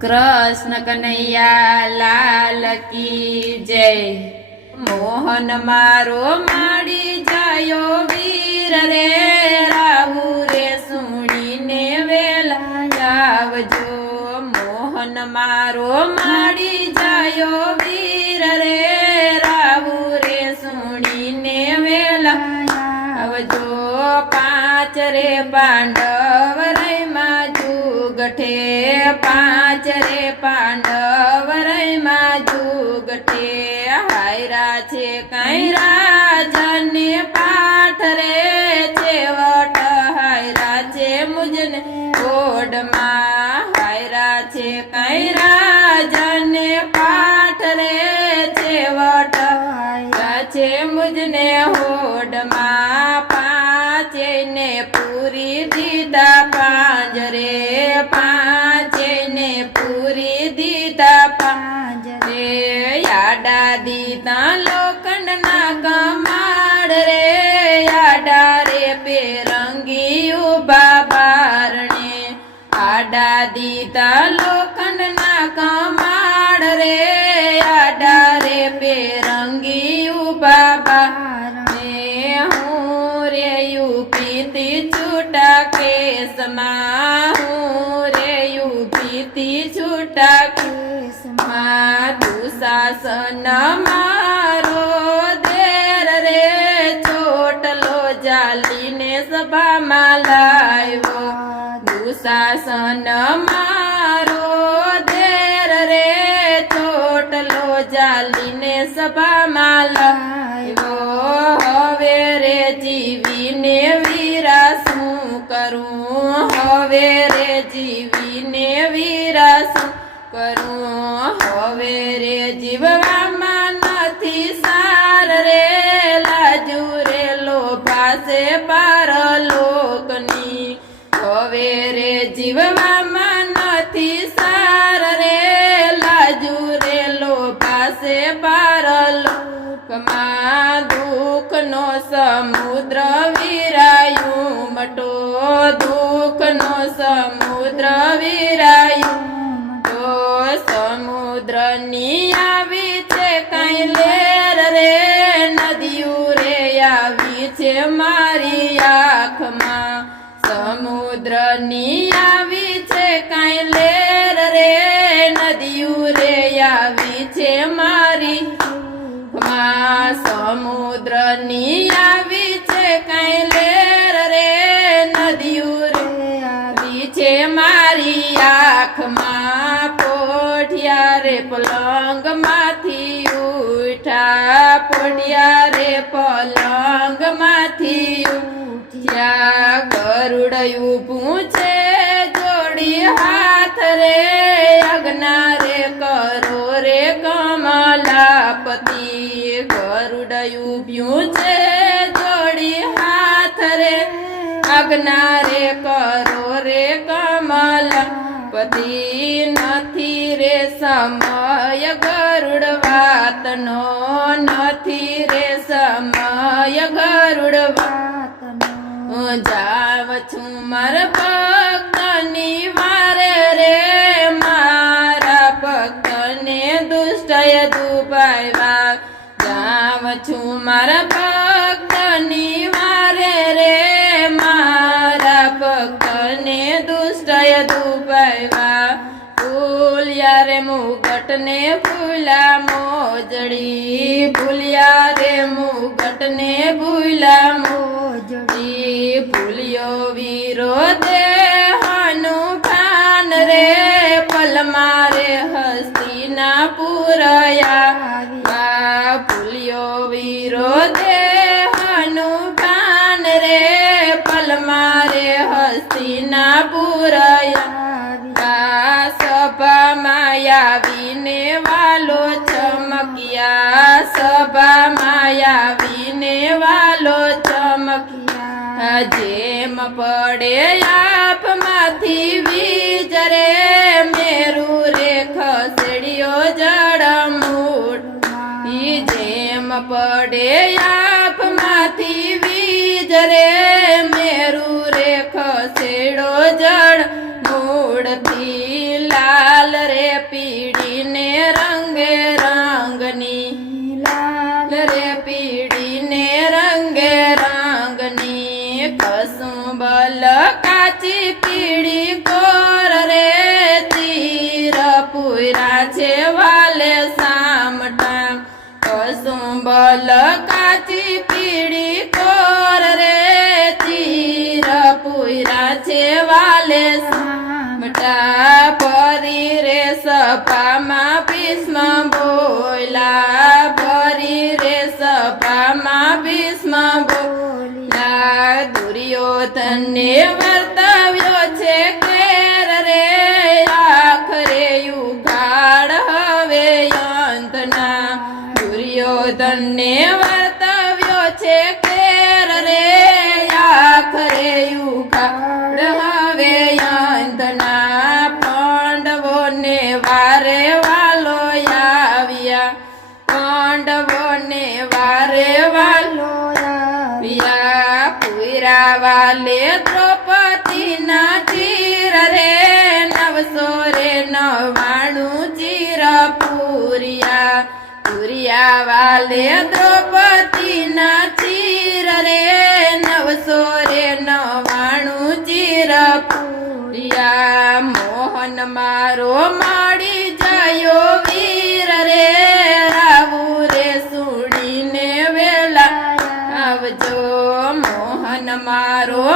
कृष्ण कन्हैया लाल की जय। मोहन मारो माड़ी जायो वीर रे, राहु रे सुणी ने वेला आवजो। मोहन मारो माड़ी जायो वीर रे, राहु रे सुणी ने वेला आवजो। पांच रे पांडव रे माजू गठे, पांच रे पांडव रे माजू गठे। हायरा छे कई राजने पाठ रे, छेवट हायरा छे मुझने ओडमा। हायरा छे कई राजने पाठ रे, छेवट हायरा छे मुझने ओडमा। पांचे ने पूरी दीदा पांजरे, पांचे ने पूरी दीदा पांजरे। याडा दीदा लोखंड ना कमाड़ रे, याडा रे पेरंगी उबा बारणे। आडा दीदा लोखंड ना कमाड़ रे, याडा रे पेरंगी उबा बारणे। हूँ रे यू पीती छूटा केसमा, हूँ रे यू पीती छूटा केसमा। दुशासन मारो देर रे, छोटलो जाली ने सभा में लाव्यो। दुशासन मारो देर रे, छोटलो जाली ने सभा में लाव्यो। हवे रे जीवी ने वीरा शू करूं, हवे रे जीवी ने वीरा शू करूं। हवे रे जीववा नथी सार रे, लाजू रे लोभा से पार लोकनी। हवे रे जीववा नथी सार रे, लाजू रे लोभा से पार लोकमा। दुख नो समुद्र वीरायु मटो, दुख नो समुद्र वीरायु मटो। समुद्र नी आवी छे कई लेर रे, नदियु रे आवी छे मारी आँख मां। समुद्र नी आवी छे कई लेर रे, नदियु रे आवी छे मारी मां। समुद्र नी आवी छे कई लेर रे, नदियु रे आवी छे मारी आँख मां। पोठिया रे पलंग माथी उठा, पोठिया रे पलंग माथी उठ्या। गरुड़यु पूछे जोड़ी हाथ रे, अग्ना रे करो रे कमलापति। गरुड़यु पूछे जोड़ी हाथ रे, अग्ना रे करो रे कमलापति। नथी रे समय गरुड़ वातनो, नथी रे समय गरुड़ वातनो। जाव छू मार भक्तनी वारे रे, मारा भक्तने दुष्टय दुपायवा। जाव छू मार भक्तनी वारे रे, मारा भक्तने दुष्टय दुपायवा। फूलिया रे मुगट ने फूला मोजड़ी, फूलिया रे मुगट ने फूला मोजड़ी। फूलियो वीरो दे हनु भान रे, पल मारे हस्तिनापुर आव्या। फूलियो वीरो दे हनु भान रे, पल मारे हस्तिनापुर आव्या। सभा मायावी ने वालो चमकिया, सभा मायावी ने वालो चमकिया। जेम पड़े आप माथी वीज रे, मेरू रे खसेड़ियो जड़ मूठ। जेम पड़े आप माथी वीज रे, मेरू रे खसेड़ो जड़ मूढ़ थी लाल रे। પીડીને રંગે રંગની લાલ રે પીડીને રંગે રંગની કસુંબલ કાચી પીડી કોર રે તીર પૂરા છે વાલે સામટા કસુંબલ કાચી પીડી કોર રે તીર પૂરા છે વાલે સામટા પરી રે સભામાં ભીષ્મ બોલા પરી રે સભામાં ભીષ્મ બોલા દુર્યોધનને વર્તવ્યો છે કેર રે આખરે યુગાડ હવે અંતના દુર્યોધનને વર્તવ્યો છે કેર રે આખરે યુગાડ હવે અંતના પાંડવોને વારે વાલો આવ્યા પાંડવોને વારે વાલો આવ્યા પૂરા વાલે દ્રૌપદીના ચીર રે 999 ચીર પૂર્યા પૂર્યા વાલે દ્રૌપદીના ચીર રે 999 ચીર પૂર્યા મોહન મારો મળી જયો વીર રે આવું રે સુણીને વેલા આવજો મોહન મારો